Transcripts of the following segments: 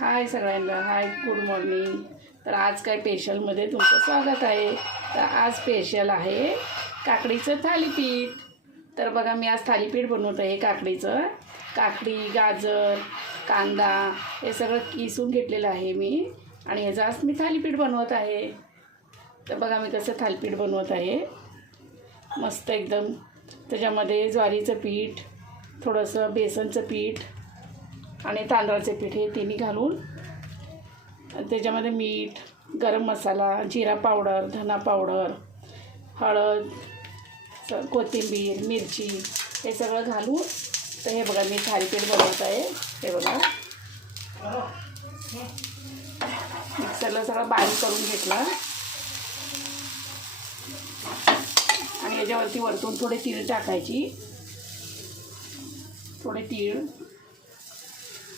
हाय सगळ्यांना, hi good morning. तर आज काय स्पेशलमध्ये तुमचं स्वागत आहे. तर आज स्पेशल आहे काकडीचं थालीपीठ. तर बघा मी आज थालीपीठ बनवत आहे काकडीचं. काकडी, गाजर, कांदा हे सगळं किसून घेतलेलं आहे मी आणि ह्याचं आज मी थालीपीठ बनवत आहे. तर बघा मी कसं थालीपीठ बनवत आहे, मस्त एकदम. त्याच्यामध्ये ज्वारीचं पीठ, थोडंसं बेसनचं पीठ आणि तांदळाचे पीठ हे तिन्ही घालून त्याच्यामध्ये मीठ, गरम मसाला, जिरा पावडर, धना पावडर, हळद, कोथिंबीर, मिरची हे सगळं घालून तर हे बघा मी थालीपीठ बनवत आहे. हे बघा मिक्सरला सगळं बारीक करून घेतला आणि याच्यावरती वरतून थोडे तीळ टाकायची, थोडे तीळ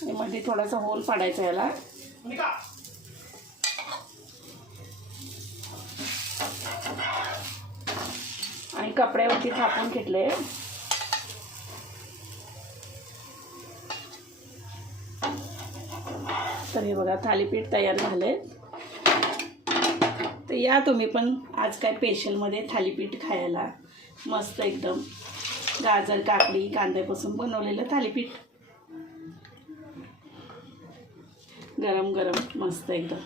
आणि मध्ये थोडासा होल पाडायचा याला. आणि कपड्यावरती थापून घेतले. तर हे बघा थालीपीठ तयार झाले. तर या तुम्ही पण आज काय स्पेशलमध्ये थालीपीठ खायला. मस्त एकदम गाजर, काकडी, कांद्यापासून बनवलेलं थालीपीठ, गरम गरम मस्त एकदम.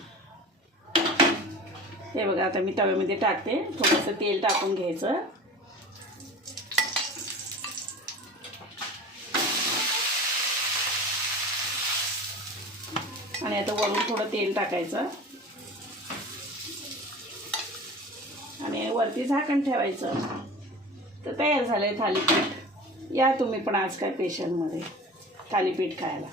हे बघा आता मी तव्यामध्ये टाकते, थोडंसं तेल टाकून घ्यायचं आणि आता वरून थोडं तेल टाकायचं आणि वरती झाकण ठेवायचं. तर तयार झालंय थालीपीठ. या तुम्ही पण आज काय स्पेशलमध्ये थालीपीठ खायला.